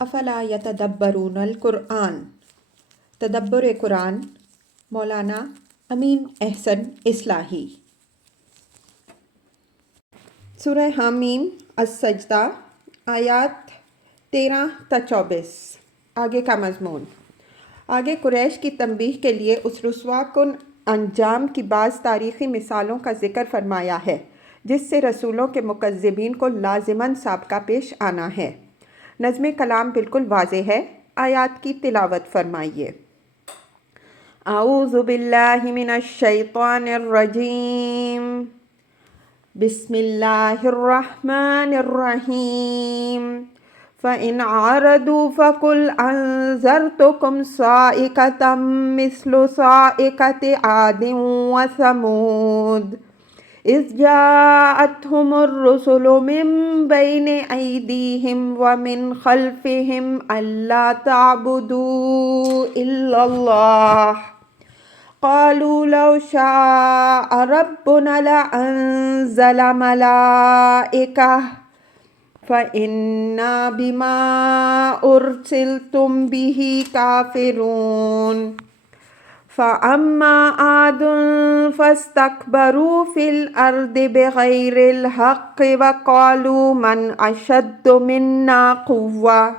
افلا یتدبرون القرآن، تدبر قرآن، مولانا امین احسن اصلاحی۔ سورہ حامیم السجدہ، آیات 13 تا 24۔ آگے کا مضمون، آگے قریش کی تنبیہ کے لیے اس رسوا کن انجام کی بعض تاریخی مثالوں کا ذکر فرمایا ہے جس سے رسولوں کے مکذبین کو لازماً سابقہ پیش آنا ہے۔ نظم کلام بالکل واضح ہے، آیات کی تلاوت فرمائیے۔ اعوذ باللہ من الشیطان الرجیم، بسم اللہ الرحمن الرحیم۔ فَإِنْ عَرَضُوا فَقُلْ أَنذَرْتُكُمْ صَاعِقَةً مِثْلُ صَاعِقَةِ عَادٍ وَثَمُودَ إِذْ جَاءَتْهُمُ الرُّسُلُ مِنْ بَيْنِ أَيْدِيهِمْ وَمِنْ خَلْفِهِمْ أَلَّا تَعْبُدُوا إِلَّا اللَّهَ قَالُوا لَوْ شَاءَ رَبُّنَا لَأَنزَلَ مَلَائِكَةً فَإِنَّا بِمَا أُرْسِلْتُمْ بِهِ كَافِرُونَ۔ فَأَمَّا عَادٌ فَاسْتَكْبَرُوا فِي الْأَرْضِ بِغَيْرِ الْحَقِّ وَقَالُوا مَنْ أَشَدُّ مِنَّا قُوَّةً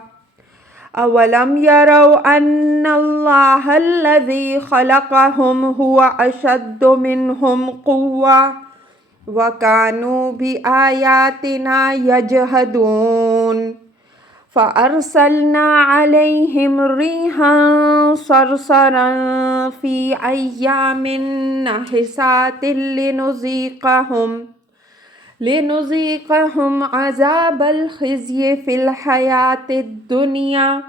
أَوَلَمْ يَرَوْا أَنَّ اللَّهَ الَّذِي خَلَقَهُمْ هُوَ أَشَدُّ مِنْهُمْ قُوَّةً وَكَانُوا بِآيَاتِنَا يَجْحَدُونَ۔ فَأَرْسَلْنَا عَلَيْهِمْ رِيحًا صَرْصَرًا فِي أَيَّامٍ نَحِسَاتٍ لِنُذِيقَهُمْ عَذَابَ الْخِزْيِ فِي الْحَيَاةِ الدُّنْيَا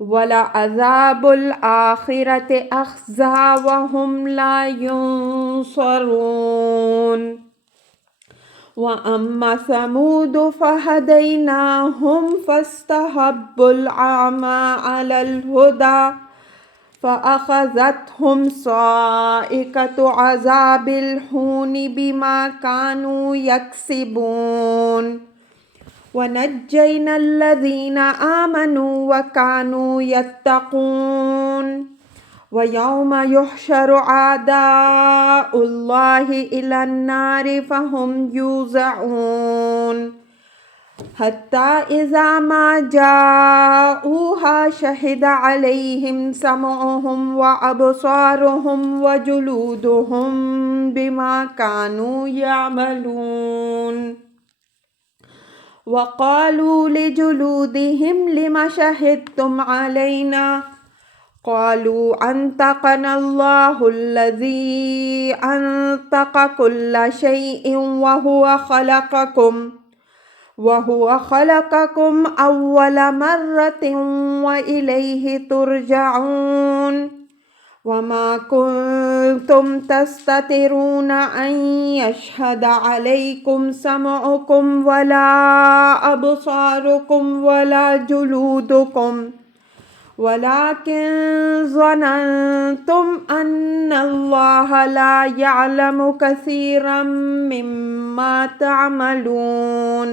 وَلَعَذَابُ الْآخِرَةِ أَخْزَىٰ وَهُمْ لَا يُنصَرُونَ۔ وَأَمَّا ثَمُودُ فَهَدَيْنَاهُمْ فَاسْتَحَبُّوا الْأَعْمَىٰ عَلَى الْهُدَىٰ فَأَخَذَتْهُمْ صَاعِقَةُ عَذَابِ الْهُونِ بِمَا كَانُوا يَكْسِبُونَ۔ وَنَجَّيْنَا الَّذِينَ آمَنُوا وَكَانُوا يَتَّقُونَ۔ وَيَوْمَ يُحْشَرُ أَعْدَاءُ اللَّهِ إِلَى النَّارِ فَهُمْ يُوزَعُونَ حَتَّى إِذَا مَا جَاءُوهَا شَهِدَ عَلَيْهِمْ سَمْعُهُمْ وَأَبْصَارُهُمْ وَجُلُودُهُمْ بِمَا كَانُوا يَعْمَلُونَ۔ وَقَالُوا لِجُلُودِهِمْ لِمَ شَهِدتُّمْ عَلَيْنَا قَالُوا أَنطَقَنَا اللَّهُ الَّذِي أَنطَقَ كُلَّ شَيْءٍ وَهُوَ خَلَقَكُمْ أَوَّلَ مَرَّةٍ وَإِلَيْهِ تُرْجَعُونَ۔ وَمَا كُنْتُمْ تَسْتَتِرُونَ أَنْ يَشْهَدَ عَلَيْكُمْ سَمْعُكُمْ وَلَا أَبْصَارُكُمْ وَلَا جُلُودُكُمْ وَلَكِنْ ظَنَنْتُمْ أَنَّ اللَّهَ لَا يَعْلَمُ كَثِيرًا مِّمَّا تَعْمَلُونَ۔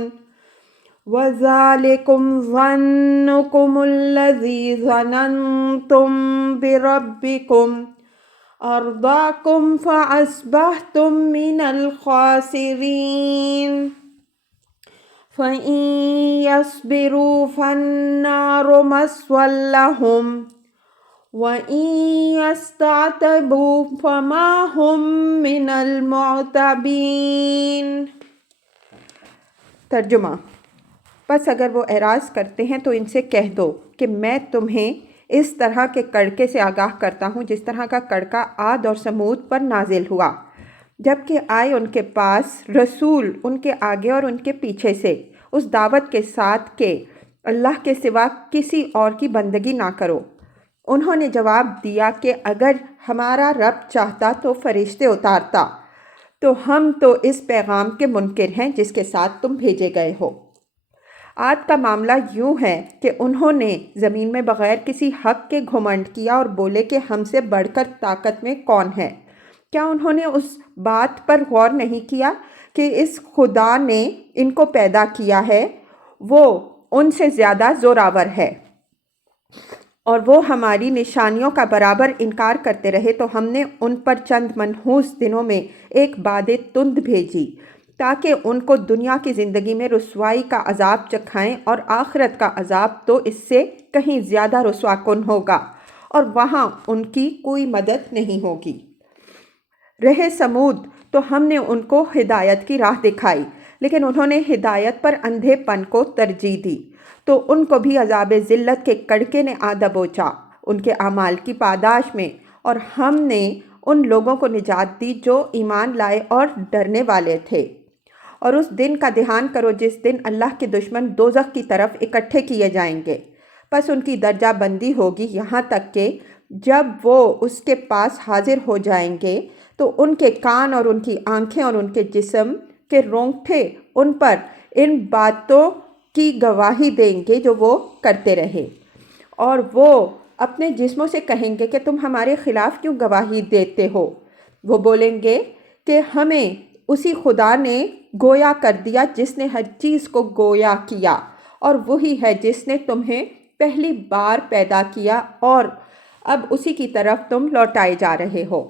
وَذَلِكُمْ ظَنُّكُمُ الَّذِي ظَنَنْتُمْ بِرَبِّكُمْ أَرْدَاكُمْ فَأَصْبَحْتُمْ مِنَ الْخَاسِرِينَ۔ فَإِنْ يَصْبِرُوا فَالنَّارُ مَثْوًى لَهُمْ وَإِنْ يَسْتَعْتَبُوا فَمَا هُمْ مِنَ الْمُعْتَبِينَ۔ ترجمہ، بس اگر وہ اعراض کرتے ہیں تو ان سے کہہ دو کہ میں تمہیں اس طرح کے کڑکے سے آگاہ کرتا ہوں جس طرح کا کڑکا عاد اور سمود پر نازل ہوا، جبکہ آئے ان کے پاس رسول ان کے آگے اور ان کے پیچھے سے اس دعوت کے ساتھ کہ اللہ کے سوا کسی اور کی بندگی نہ کرو۔ انہوں نے جواب دیا کہ اگر ہمارا رب چاہتا تو فرشتے اتارتا، تو ہم تو اس پیغام کے منکر ہیں جس کے ساتھ تم بھیجے گئے ہو۔ عاد کا معاملہ یوں ہے کہ انہوں نے زمین میں بغیر کسی حق کے گھمنڈ کیا اور بولے کہ ہم سے بڑھ کر طاقت میں کون ہے۔ کیا انہوں نے اس بات پر غور نہیں کیا کہ اس خدا نے ان کو پیدا کیا ہے وہ ان سے زیادہ زوراور ہے؟ اور وہ ہماری نشانیوں کا برابر انکار کرتے رہے تو ہم نے ان پر چند منحوس دنوں میں ایک باد تند بھیجی تاکہ ان کو دنیا کی زندگی میں رسوائی کا عذاب چکھائیں، اور آخرت کا عذاب تو اس سے کہیں زیادہ رسوا کن ہوگا اور وہاں ان کی کوئی مدد نہیں ہوگی۔ رہے سمود تو ہم نے ان کو ہدایت کی راہ دکھائی، لیکن انہوں نے ہدایت پر اندھے پن کو ترجیح دی، تو ان کو بھی عذاب ذلت کے کڑکے نے آ دبوچا ان کے اعمال کی پاداش میں۔ اور ہم نے ان لوگوں کو نجات دی جو ایمان لائے اور ڈرنے والے تھے۔ اور اس دن کا دھیان کرو جس دن اللہ کے دشمن دوزخ کی طرف اکٹھے کیے جائیں گے، پس ان کی درجہ بندی ہوگی یہاں تک کہ جب وہ اس کے پاس حاضر ہو جائیں گے تو ان کے کان اور ان کی آنکھیں اور ان کے جسم کے رونگٹے ان پر ان باتوں کی گواہی دیں گے جو وہ کرتے رہے، اور وہ اپنے جسموں سے کہیں گے کہ تم ہمارے خلاف کیوں گواہی دیتے ہو؟ وہ بولیں گے کہ ہمیں اسی خدا نے گویا کر دیا جس نے ہر چیز کو گویا کیا، اور وہی ہے جس نے تمہیں پہلی بار پیدا کیا اور اب اسی کی طرف تم لوٹائے جا رہے ہو۔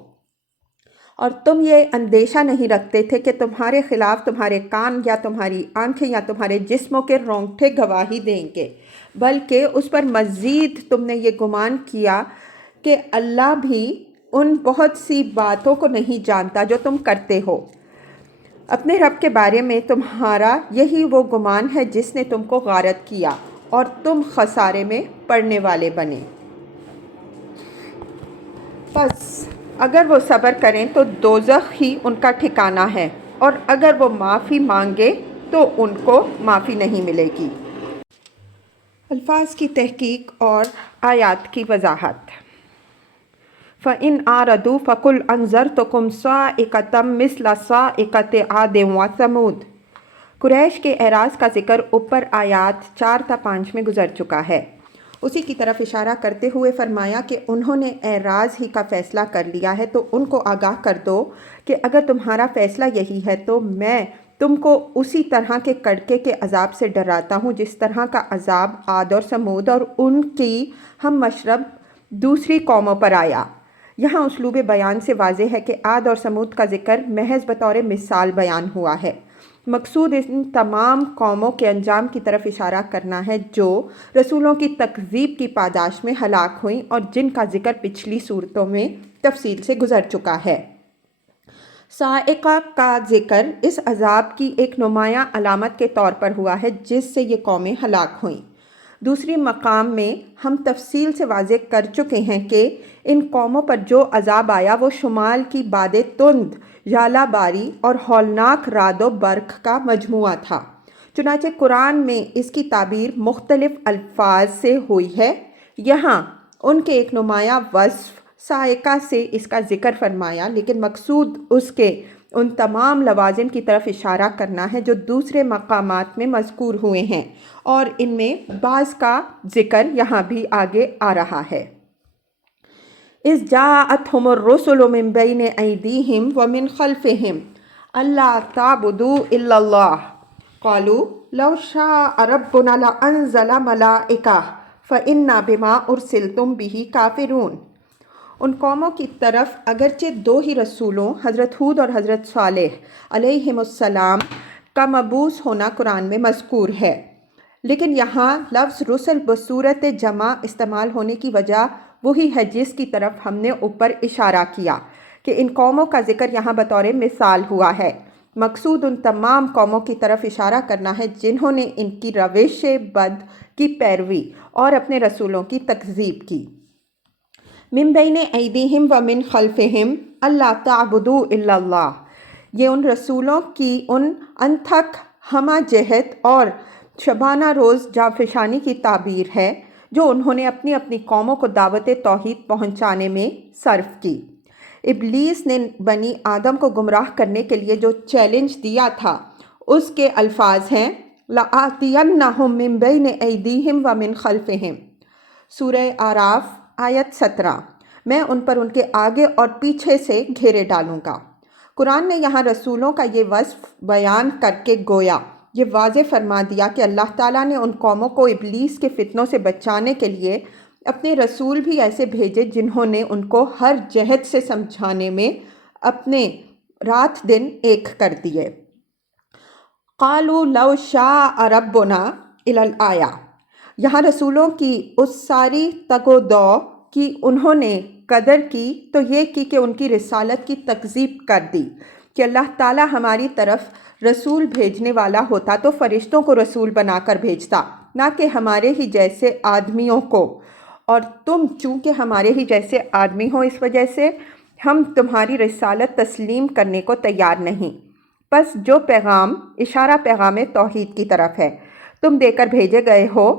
اور تم یہ اندیشہ نہیں رکھتے تھے کہ تمہارے خلاف تمہارے کان یا تمہاری آنکھیں یا تمہارے جسموں کے رونگٹے گواہی دیں گے، بلکہ اس پر مزید تم نے یہ گمان کیا کہ اللہ بھی ان بہت سی باتوں کو نہیں جانتا جو تم کرتے ہو۔ اپنے رب کے بارے میں تمہارا یہی وہ گمان ہے جس نے تم کو غارت کیا اور تم خسارے میں پڑنے والے بنے۔ پس اگر وہ صبر کریں تو دوزخ ہی ان کا ٹھکانہ ہے، اور اگر وہ معافی مانگے تو ان کو معافی نہیں ملے گی۔ الفاظ کی تحقیق اور آیات کی وضاحت۔ فَإِنْ أَعْرَضُوا فَقُلْ أَنذَرْتُكُمْ صَاعِقَةً مِثْلَ صَاعِقَةِ عَادٍ وَثَمُودَ۔ قریش کے اعراض کا ذکر اوپر آیات 4 تا 5 میں گزر چکا ہے۔ اسی کی طرف اشارہ کرتے ہوئے فرمایا کہ انہوں نے اعراض ہی کا فیصلہ کر لیا ہے، تو ان کو آگاہ کر دو کہ اگر تمہارا فیصلہ یہی ہے تو میں تم کو اسی طرح کے کڑکے کے عذاب سے ڈراتا ہوں جس طرح کا عذاب عاد اور سمود اور ان کی ہم مشرب دوسری قوموں پر آیا۔ یہاں اسلوب بیان سے واضح ہے کہ عاد اور سمود کا ذکر محض بطور مثال بیان ہوا ہے۔ مقصود ان تمام قوموں کے انجام کی طرف اشارہ کرنا ہے جو رسولوں کی تکذیب کی پاداش میں ہلاک ہوئیں اور جن کا ذکر پچھلی صورتوں میں تفصیل سے گزر چکا ہے۔ صاعقہ کا ذکر اس عذاب کی ایک نمایاں علامت کے طور پر ہوا ہے جس سے یہ قومیں ہلاک ہوئیں۔ دوسری مقام میں ہم تفصیل سے واضح کر چکے ہیں کہ ان قوموں پر جو عذاب آیا وہ شمال کی باد تند، ژالہ باری اور ہولناک رعد و برق کا مجموعہ تھا۔ چنانچہ قرآن میں اس کی تعبیر مختلف الفاظ سے ہوئی ہے۔ یہاں ان کے ایک نمایاں وصف صاعقہ سے اس کا ذکر فرمایا، لیکن مقصود اس کے ان تمام لوازم کی طرف اشارہ کرنا ہے جو دوسرے مقامات میں مذکور ہوئے ہیں، اور ان میں بعض کا ذکر یہاں بھی آگے آ رہا ہے۔ اذ جاءتهم الرسل من بین ایدیہم ومن خلفہم الا تعبدوا الا اللہ قالوا لو شاء ربنا لانزل ملائکہ فإنا بما ارسلتم به کافرون۔ ان قوموں کی طرف اگرچہ دو ہی رسولوں حضرت ہود اور حضرت صالح علیہم السلام کا مبعوث ہونا قرآن میں مذکور ہے، لیکن یہاں لفظ رسل بصورت جمع استعمال ہونے کی وجہ وہی ہے جس کی طرف ہم نے اوپر اشارہ کیا کہ ان قوموں کا ذکر یہاں بطور مثال ہوا ہے۔ مقصود ان تمام قوموں کی طرف اشارہ کرنا ہے جنہوں نے ان کی روش بد کی پیروی اور اپنے رسولوں کی تکذیب کی۔ من بین ایدیہم ومن خلفہم اللہ تعبدوا الا اللہ، یہ ان رسولوں کی ان انتھک ہمہ جہت اور شبانہ روز جانفشانی کی تعبیر ہے جو انہوں نے اپنی اپنی قوموں کو دعوت توحید پہنچانے میں صرف کی۔ ابلیس نے بنی آدم کو گمراہ کرنے کے لیے جو چیلنج دیا تھا اس کے الفاظ ہیں لَآتِيَنَّهُم مِّن بَيْنِ أَيْدِيهِمْ وَمِن خَلْفِهِمْ۔ سورہ اعراف آیت 17۔ میں ان پر ان کے آگے اور پیچھے سے گھیرے ڈالوں گا۔ قرآن نے یہاں رسولوں کا یہ وصف بیان کر کے گویا یہ واضح فرما دیا کہ اللہ تعالیٰ نے ان قوموں کو ابلیس کے فتنوں سے بچانے کے لیے اپنے رسول بھی ایسے بھیجے جنہوں نے ان کو ہر جہت سے سمجھانے میں اپنے رات دن ایک کر دیے۔ قالوا لو شاء ربنا الی الآیہ، یہاں رسولوں کی اس ساری تگ و دو کی انہوں نے قدر کی تو یہ کی کہ ان کی رسالت کی تکذیب کر دی، کہ اللہ تعالیٰ ہماری طرف رسول بھیجنے والا ہوتا تو فرشتوں کو رسول بنا کر بھیجتا، نہ کہ ہمارے ہی جیسے آدمیوں کو، اور تم چونکہ ہمارے ہی جیسے آدمی ہو اس وجہ سے ہم تمہاری رسالت تسلیم کرنے کو تیار نہیں۔ پس جو پیغام، اشارہ پیغام توحید کی طرف ہے، تم دے کر بھیجے گئے ہو،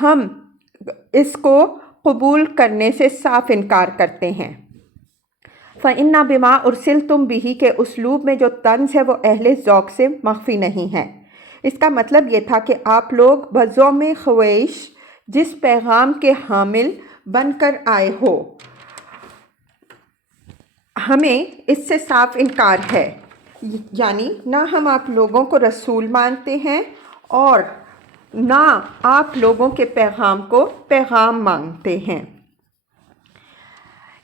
ہم اس کو قبول کرنے سے صاف انکار کرتے ہیں۔ فَإِنَّا بِمَا أُرْسِلْتُمْ بِهِ کے اسلوب میں جو طنز ہے وہ اہل ذوق سے مخفی نہیں ہے۔ اس کا مطلب یہ تھا کہ آپ لوگ بزوم خویش جس پیغام کے حامل بن کر آئے ہو، ہمیں اس سے صاف انکار ہے، یعنی نہ ہم آپ لوگوں کو رسول مانتے ہیں اور نہ آپ لوگوں کے پیغام کو پیغام مانتے ہیں۔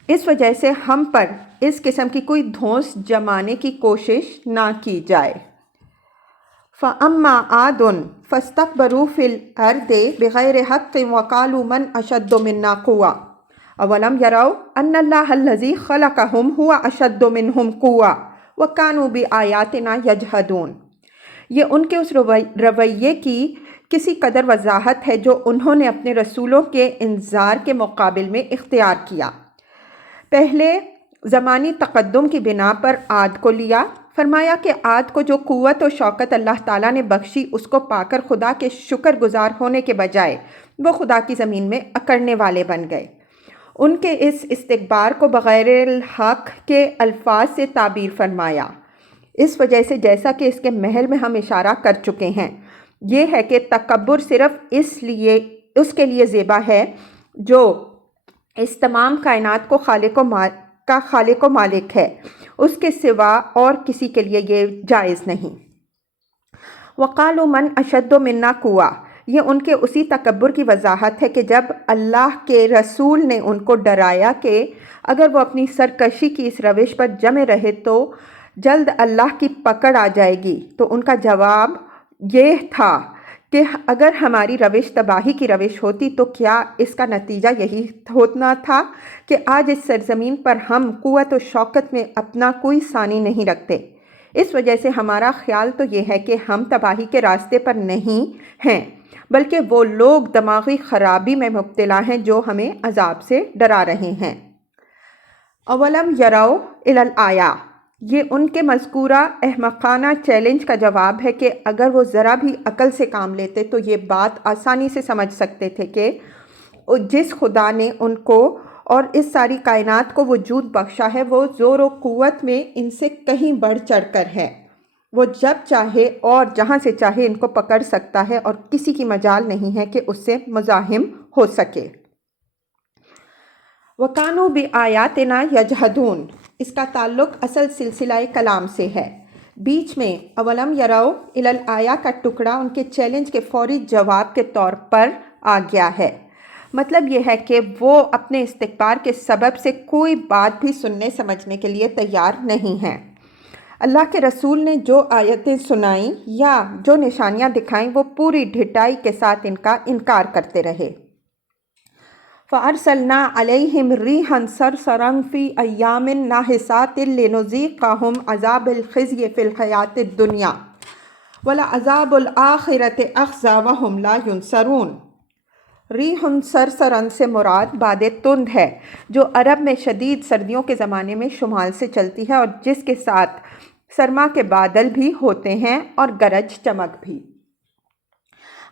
اس وجہ سے ہم پر اس قسم کی کوئی دھونس جمانے کی کوشش نہ کی جائے۔ فَأَمَّا عَادٌ فَاسْتَكْبَرُوا فِي الْأَرْضِ بِغَيْرِ حَقٍّ وَقَالُوا مَنْ أَشَدُّ مِنَّا قُوَّةً أَوَلَمْ يَرَوْا أَنَّ اللَّهَ الَّذِي خَلَقَهُمْ هُوَ أَشَدُّ مِنْهُمْ قُوَّةً وَكَانُوا بِآيَاتِنَا يَجْحَدُونَ۔ یہ ان کے اس رویے کی کسی قدر وضاحت ہے جو انہوں نے اپنے رسولوں کے انذار کے مقابل میں اختیار کیا۔ پہلے زمانی تقدم کی بنا پر عاد کو لیا، فرمایا کہ عاد کو جو قوت و شوکت اللہ تعالیٰ نے بخشی اس کو پا کر خدا کے شکر گزار ہونے کے بجائے وہ خدا کی زمین میں اکڑنے والے بن گئے۔ ان کے اس استکبار کو بغیر الحق کے الفاظ سے تعبیر فرمایا، اس وجہ سے جیسا کہ اس کے محل میں ہم اشارہ کر چکے ہیں، یہ ہے کہ تکبر صرف اس کے لیے زیبا ہے جو اس تمام کائنات کو خالق و مالک ہے، اس کے سوا اور کسی کے لیے یہ جائز نہیں۔ وَقَالُوا مَنْ أَشَدُّ مِنَّا قُوَّةً، یہ ان کے اسی تکبر کی وضاحت ہے کہ جب اللہ کے رسول نے ان کو ڈرایا کہ اگر وہ اپنی سرکشی کی اس روش پر جمے رہے تو جلد اللہ کی پکڑ آ جائے گی، تو ان کا جواب یہ تھا کہ اگر ہماری روش تباہی کی روش ہوتی تو کیا اس کا نتیجہ یہی ہونا تھا کہ آج اس سرزمین پر ہم قوت و شوکت میں اپنا کوئی ثانی نہیں رکھتے۔ اس وجہ سے ہمارا خیال تو یہ ہے کہ ہم تباہی کے راستے پر نہیں ہیں، بلکہ وہ لوگ دماغی خرابی میں مبتلا ہیں جو ہمیں عذاب سے ڈرا رہے ہیں۔ اولم یروا الی الآیہ، یہ ان کے مذکورہ احمقانہ چیلنج کا جواب ہے کہ اگر وہ ذرا بھی عقل سے کام لیتے تو یہ بات آسانی سے سمجھ سکتے تھے کہ جس خدا نے ان کو اور اس ساری کائنات کو وجود بخشا ہے وہ زور و قوت میں ان سے کہیں بڑھ چڑھ کر ہے، وہ جب چاہے اور جہاں سے چاہے ان کو پکڑ سکتا ہے اور کسی کی مجال نہیں ہے کہ اس سے مزاحم ہو سکے۔ وَكَانُوا بِآيَاتِنَا يَجْحَدُونَ، اس کا تعلق اصل سلسلہ کلام سے ہے۔ بیچ میں اولم یروا الی الآیہ کا ٹکڑا ان کے چیلنج کے فوری جواب کے طور پر آ گیا ہے۔ مطلب یہ ہے کہ وہ اپنے استکبار کے سبب سے کوئی بات بھی سننے سمجھنے کے لیے تیار نہیں ہیں۔ اللہ کے رسول نے جو آیتیں سنائیں یا جو نشانیاں دکھائیں وہ پوری ڈھٹائی کے ساتھ ان کا انکار کرتے رہے۔ فَأَرْسَلْنَا عَلَيْهِمْ رِيحًا صَرْصَرًا فِي أَيَّامٍ نَاحِسَاتٍ لِنُذِيقَهُمْ عَذَابَ الْخِزْيِ فِي الْحَيَاةِ الدُّنْيَا وَلَعَذَابُ الْآخِرَةِ أَخْزَىٰ وَهُمْ لَا يُنصَرُونَ۔ ریحٌ صرصرن سے مراد باد تند ہے جو عرب میں شدید سردیوں کے زمانے میں شمال سے چلتی ہے اور جس کے ساتھ سرما کے بادل بھی ہوتے ہیں اور گرج چمک بھی۔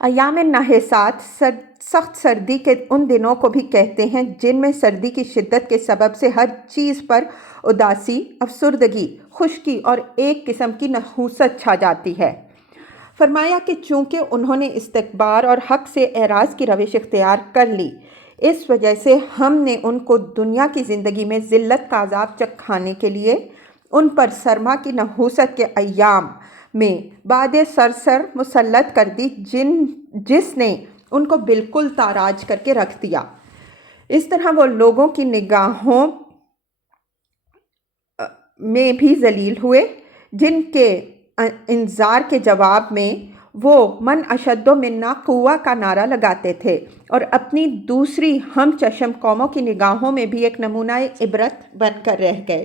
ایام نحسات سخت سردی کے ان دنوں کو بھی کہتے ہیں جن میں سردی کی شدت کے سبب سے ہر چیز پر اداسی، افسردگی، خشکی اور ایک قسم کی نحوست چھا جاتی ہے۔ فرمایا کہ چونکہ انہوں نے استکبار اور حق سے اعراض کی روش اختیار کر لی، اس وجہ سے ہم نے ان کو دنیا کی زندگی میں ذلت کا عذاب چکھانے کے لیے ان پر سرما کی نحوست کے ایام میں باد سرسر مسلط کر دی جس نے ان کو بالکل تاراج کر کے رکھ دیا۔ اس طرح وہ لوگوں کی نگاہوں میں بھی ذلیل ہوئے، جن کے انذار کے جواب میں وہ من اشد منا قوہ کا نعرہ لگاتے تھے، اور اپنی دوسری ہم چشم قوموں کی نگاہوں میں بھی ایک نمونہ عبرت بن کر رہ گئے۔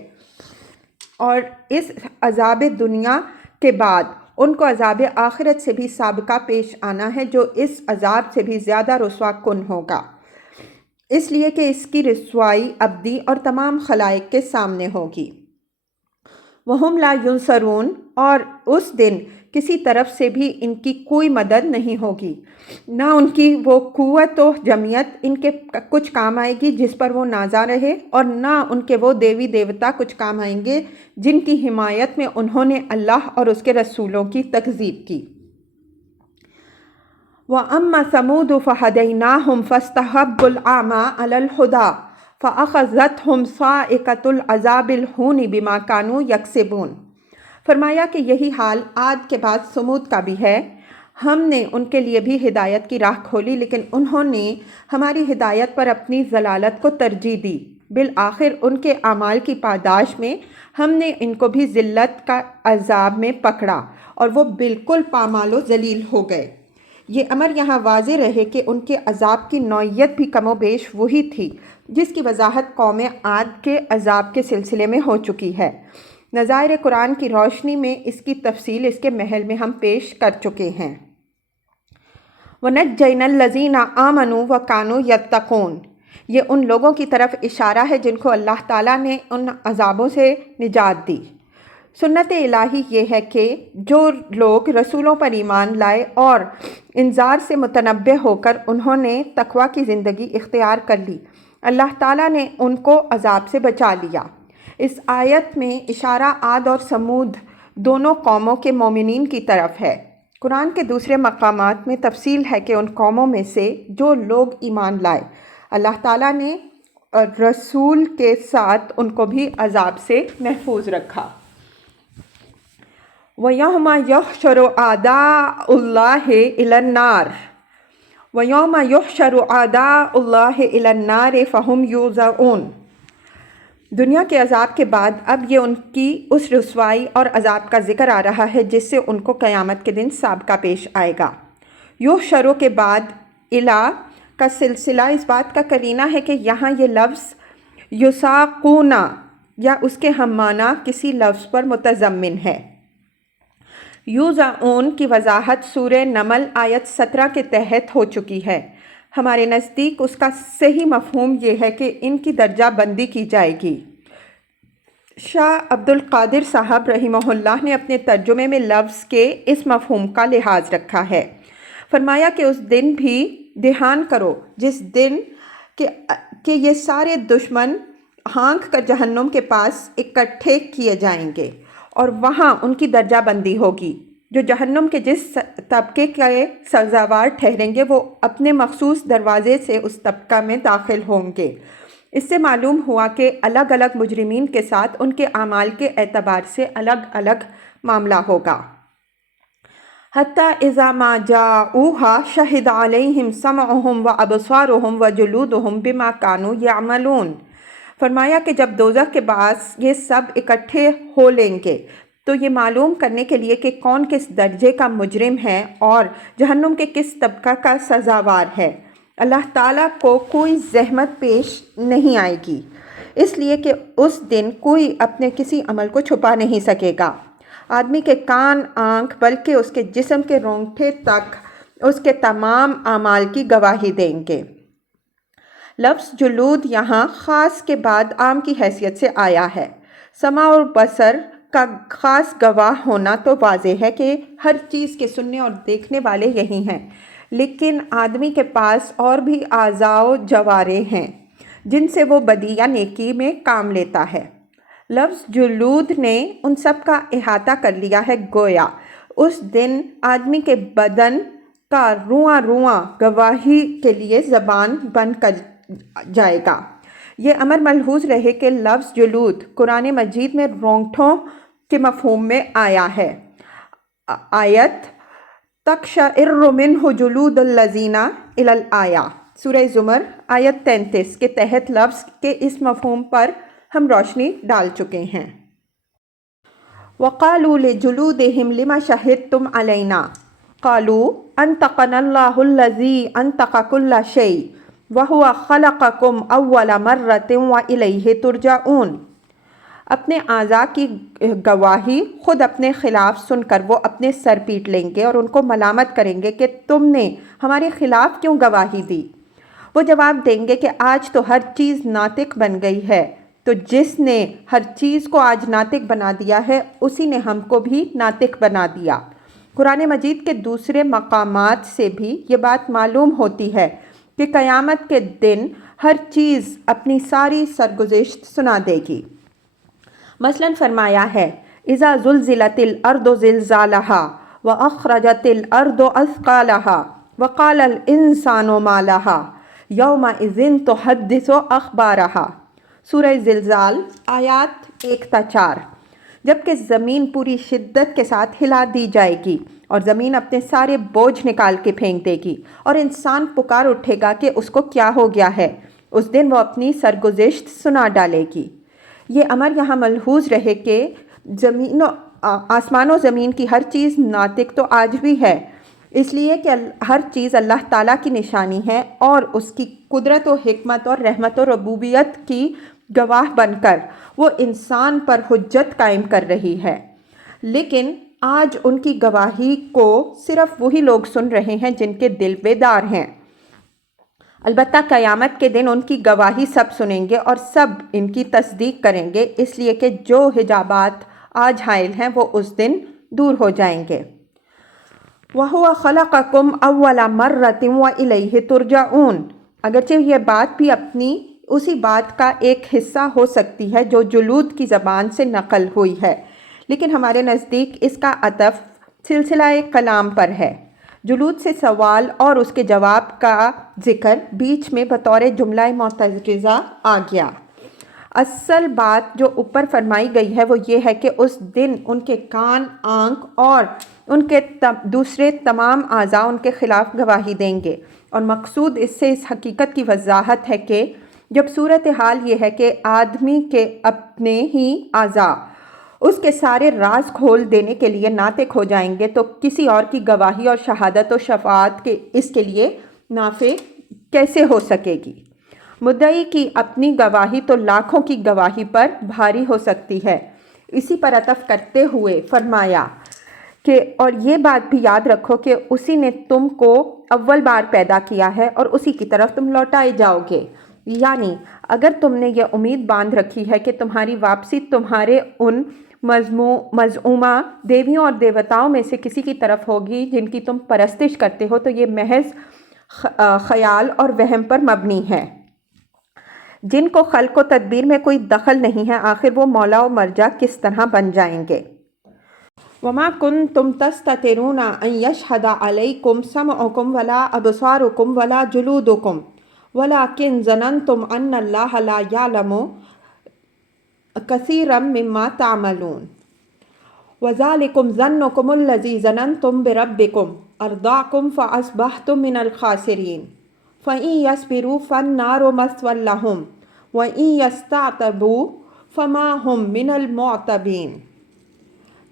اور اس عذاب دنیا کے بعد ان کو عذاب آخرت سے بھی سابقہ پیش آنا ہے، جو اس عذاب سے بھی زیادہ رسوا کن ہوگا، اس لیے کہ اس کی رسوائی ابدی اور تمام خلائق کے سامنے ہوگی۔ وَهُمْ لَا يُنصَرُونَ، اور اس دن کسی طرف سے بھی ان کی کوئی مدد نہیں ہوگی، نہ ان کی وہ قوت و جمعیت ان کے کچھ کام آئے گی جس پر وہ نازا رہے، اور نہ ان کے وہ دیوی دیوتا کچھ کام آئیں گے جن کی حمایت میں انہوں نے اللہ اور اس کے رسولوں کی تکذیب کی۔ وَأَمَّا ثَمُودُ فَهَدَيْنَاهُمْ فَاسْتَحَبُّوا الْأَعْمَىٰ عَلَى الْهُدَىٰ فَأَخَذَتْهُمْ صَاعِقَةُ الْعَذَابِ الْهُونِ بِمَا كَانُوا يَكْسِبُونَ۔ فرمایا کہ یہی حال عاد کے بعد سمود کا بھی ہے۔ ہم نے ان کے لیے بھی ہدایت کی راہ کھولی، لیکن انہوں نے ہماری ہدایت پر اپنی ضلالت کو ترجیح دی۔ بالآخر ان کے اعمال کی پاداش میں ہم نے ان کو بھی ذلت کا عذاب میں پکڑا، اور وہ بالکل پامال و ذلیل ہو گئے۔ یہ امر یہاں واضح رہے کہ ان کے عذاب کی نوعیت بھی کم و بیش وہی تھی جس کی وضاحت قوم عاد کے عذاب کے سلسلے میں ہو چکی ہے۔ نظائر قرآن کی روشنی میں اس کی تفصیل اس کے محل میں ہم پیش کر چکے ہیں۔ وَنَجَّيْنَا الَّذِينَ آمَنُوا وَكَانُوا يَتَّقُونَ، یہ ان لوگوں کی طرف اشارہ ہے جن کو اللہ تعالیٰ نے ان عذابوں سے نجات دی۔ سنت الہی یہ ہے کہ جو لوگ رسولوں پر ایمان لائے اور انذار سے متنبہ ہو کر انہوں نے تقویٰ کی زندگی اختیار کر لی، اللہ تعالیٰ نے ان کو عذاب سے بچا لیا۔ اس آیت میں اشارہ عاد اور سمود دونوں قوموں کے مومنین کی طرف ہے۔ قرآن کے دوسرے مقامات میں تفصیل ہے کہ ان قوموں میں سے جو لوگ ایمان لائے، اللہ تعالیٰ نے رسول کے ساتھ ان کو بھی عذاب سے محفوظ رکھا۔ وَيَوْمَ يُحْشَرُ أَعْدَاءُ اللَّهِ إِلَى النَّارِ وَيَوْمَ يُحْشَرُ أَعْدَاءُ اللَّهِ إِلَى النَّارِ فَهُمْ يُوزَعُونَ۔ دنیا کے عذاب کے بعد اب یہ ان کی اس رسوائی اور عذاب کا ذکر آ رہا ہے جس سے ان کو قیامت کے دن سابقہ پیش آئے گا۔ یحشر کے بعد الا کا سلسلہ اس بات کا قرینہ ہے کہ یہاں یہ لفظ یساقون یا اس کے ہم معنی کسی لفظ پر متضمن ہے۔ یوزعون کی وضاحت سورہ نمل آیت 17 کے تحت ہو چکی ہے۔ ہمارے نزدیک اس کا صحیح مفہوم یہ ہے کہ ان کی درجہ بندی کی جائے گی۔ شاہ عبد القادر صاحب رحمہ اللہ نے اپنے ترجمے میں لفظ کے اس مفہوم کا لحاظ رکھا ہے۔ فرمایا کہ اس دن بھی دھیان کرو جس دن کہ یہ سارے دشمن ہانک کر جہنم کے پاس اکٹھے کیے جائیں گے، اور وہاں ان کی درجہ بندی ہوگی۔ جو جہنم کے جس طبقے کے سزاوار ٹھہریں گے وہ اپنے مخصوص دروازے سے اس طبقہ میں داخل ہوں گے۔ اس سے معلوم ہوا کہ الگ الگ مجرمین کے ساتھ ان کے اعمال کے اعتبار سے الگ الگ معاملہ ہوگا۔ حتیٰ اذا ما جاؤوها شہد علیہم سمعہم وابصارہم وجلودہم بما کانوا یعملون۔ فرمایا کہ جب دوزخ کے باعث یہ سب اکٹھے ہو لیں گے تو یہ معلوم کرنے کے لیے کہ کون کس درجے کا مجرم ہے اور جہنم کے کس طبقہ کا سزاوار ہے، اللہ تعالیٰ کو کوئی زحمت پیش نہیں آئے گی، اس لیے کہ اس دن کوئی اپنے کسی عمل کو چھپا نہیں سکے گا۔ آدمی کے کان، آنکھ، بلکہ اس کے جسم کے رونگٹے تک اس کے تمام اعمال کی گواہی دیں گے۔ لفظ جلود یہاں خاص کے بعد عام کی حیثیت سے آیا ہے۔ سمع اور بصر کا خاص گواہ ہونا تو واضح ہے کہ ہر چیز کے سننے اور دیکھنے والے یہی ہیں، لیکن آدمی کے پاس اور بھی اعضاء و جوارح ہیں جن سے وہ بدی یا نیکی میں کام لیتا ہے۔ لفظ جلود نے ان سب کا احاطہ کر لیا ہے، گویا اس دن آدمی کے بدن کا رواں رواں گواہی کے لیے زبان بن کر جائے گا۔ یہ امر ملحوظ رہے کہ لفظ جلود قرآن مجید میں رونگٹوں کے مفہوم میں آیا ہے۔ آیت تقشعر منہ جلود الذین الی الآیہ سورہ زمر آیت 33 کے تحت لفظ کے اس مفہوم پر ہم روشنی ڈال چکے ہیں۔ وَقَالُوا لِجُلُودِهِمْ لِمَ شَهِدتُّمْ عَلَيْنَا قَالُوا أَنطَقَنَا اللَّهُ الَّذِي أَنطَقَ كُلَّ شَيْءٍ وَهُوَ خَلَقَكُمْ أَوَّلَ مَرَّةٍ وَإِلَيْهِ تُرْجَعُونَ۔ اپنے اعضاء کی گواہی خود اپنے خلاف سن کر وہ اپنے سر پیٹ لیں گے اور ان کو ملامت کریں گے کہ تم نے ہمارے خلاف کیوں گواہی دی۔ وہ جواب دیں گے کہ آج تو ہر چیز ناطق بن گئی ہے، تو جس نے ہر چیز کو آج ناطق بنا دیا ہے اسی نے ہم کو بھی ناطق بنا دیا۔ قرآن مجید کے دوسرے مقامات سے بھی یہ بات معلوم ہوتی ہے کہ قیامت کے دن ہر چیز اپنی ساری سرگزشت سنا دے گی۔ مثلاً فرمایا ہے اذا زلزلت الارض زلزالها واخرجت الارض اثقالها وقال الانسان ما لها یومئذ تحدث اخبارها۔ سورہ زلزال آیات 1 تا 4۔ جبکہ زمین پوری شدت کے ساتھ ہلا دی جائے گی اور زمین اپنے سارے بوجھ نکال کے پھینک دے گی اور انسان پکار اٹھے گا کہ اس کو کیا ہو گیا ہے، اس دن وہ اپنی سرگزشت سنا ڈالے گی۔ یہ امر یہاں ملحوظ رہے کہ آسمان و زمین کی ہر چیز ناطق تو آج بھی ہے، اس لیے کہ ہر چیز اللہ تعالیٰ کی نشانی ہے اور اس کی قدرت و حکمت اور رحمت و ربوبیت کی گواہ بن کر وہ انسان پر حجت قائم کر رہی ہے، لیکن آج ان کی گواہی کو صرف وہی لوگ سن رہے ہیں جن کے دل بیدار ہیں۔ البتہ قیامت کے دن ان کی گواہی سب سنیں گے اور سب ان کی تصدیق کریں گے، اس لیے کہ جو حجابات آج حائل ہیں وہ اس دن دور ہو جائیں گے۔ وَهُوَ خَلَقَكُمْ أَوَّلَ مَرَّةٍ وَإِلَيْهِ تُرْجَعُونَ۔ اگرچہ یہ بات بھی اپنی اسی بات کا ایک حصہ ہو سکتی ہے جو جلود کی زبان سے نقل ہوئی ہے، لیکن ہمارے نزدیک اس کا عطف سلسلہ کلام پر ہے۔ جلود سے سوال اور اس کے جواب کا ذکر بیچ میں بطور جملہ معترضہ آ گیا۔ اصل بات جو اوپر فرمائی گئی ہے وہ یہ ہے کہ اس دن ان کے کان، آنکھ اور ان کے دوسرے تمام اعضاء ان کے خلاف گواہی دیں گے، اور مقصود اس سے اس حقیقت کی وضاحت ہے کہ جب صورتحال یہ ہے کہ آدمی کے اپنے ہی اعضاء اس کے سارے راز کھول دینے کے لیے ناطق ہو جائیں گے تو کسی اور کی گواہی اور شہادت و شفاعت کے اس کے لیے نافع کیسے ہو سکے گی؟ مدعی کی اپنی گواہی تو لاکھوں کی گواہی پر بھاری ہو سکتی ہے۔ اسی پر عطف کرتے ہوئے فرمایا کہ اور یہ بات بھی یاد رکھو کہ اسی نے تم کو اول بار پیدا کیا ہے اور اسی کی طرف تم لوٹائے جاؤ گے۔ یعنی اگر تم نے یہ امید باندھ رکھی ہے کہ تمہاری واپسی تمہارے ان مزعومہ دیویوں اور دیوتاؤں میں سے کسی کی طرف ہوگی جن کی تم پرستش کرتے ہو، تو یہ محض خیال اور وہم پر مبنی ہے۔ جن کو خلق و تدبیر میں کوئی دخل نہیں ہے، آخر وہ مولا و مرجع کس طرح بن جائیں گے؟ وَمَا كُنْتُمْ تَسْتَتِرُونَ أَن يَشْهَدَ عَلَيْكُمْ سَمْعُكُمْ وَلَا أَبْصَارُكُمْ وَلَا جُلُودُكُمْ وَلَكِنْ ظَنَنْتُمْ أَنَّ اللَّهَ لَا يَعْلَمُ كَثِيرًا مِمَّا تَعْمَلُونَ وَذَلِكُمْ ظَنُّكُمُ الَّذِي ظَنَنْتُمْ بِرَبِّكُمْ أَرْدَاكُمْ فَأَصْبَحْتُمْ مِنَ الْخَاسِرِينَ فَإِن يَصْبِرُوا فَالنَّارُ مَثْوًى لَهُمْ وَإِن يَسْتَعْتَبُوا فَمَا هُمْ مِنَ الْمُعْتَبِينَ۔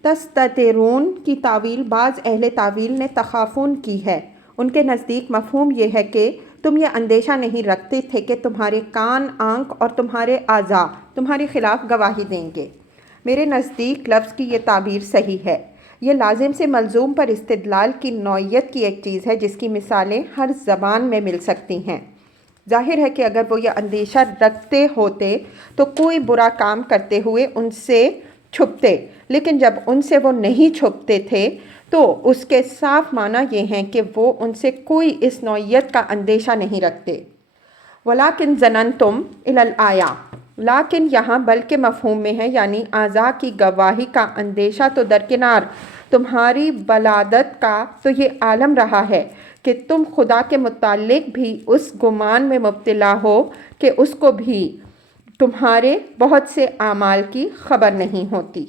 تستترون کی تعویل بعض اہل تعویل نے تخافون کی ہے۔ ان کے نزدیک مفہوم یہ ہے کہ تم یہ اندیشہ نہیں رکھتے تھے کہ تمہارے کان، آنکھ اور تمہارے اعضاء تمہارے خلاف گواہی دیں گے۔ میرے نزدیک لفظ کی یہ تعبیر صحیح ہے۔ یہ لازم سے ملزوم پر استدلال کی نوعیت کی ایک چیز ہے جس کی مثالیں ہر زبان میں مل سکتی ہیں۔ ظاہر ہے کہ اگر وہ یہ اندیشہ رکھتے ہوتے تو کوئی برا کام کرتے ہوئے ان سے چھپتے، لیکن جب ان سے وہ نہیں چھپتے تھے تو اس کے صاف معنی یہ ہیں کہ وہ ان سے کوئی اس نوعیت کا اندیشہ نہیں رکھتے۔ وَلَٰكِنْ ظَنَنْتُمْ إِلَى الْآيَةِ، لیکن یہاں بلکہ مفہوم میں ہے، یعنی اعضاء کی گواہی کا اندیشہ تو درکنار، تمہاری بلادت کا تو یہ عالم رہا ہے کہ تم خدا کے متعلق بھی اس گمان میں مبتلا ہو کہ اس کو بھی تمہارے بہت سے اعمال کی خبر نہیں ہوتی۔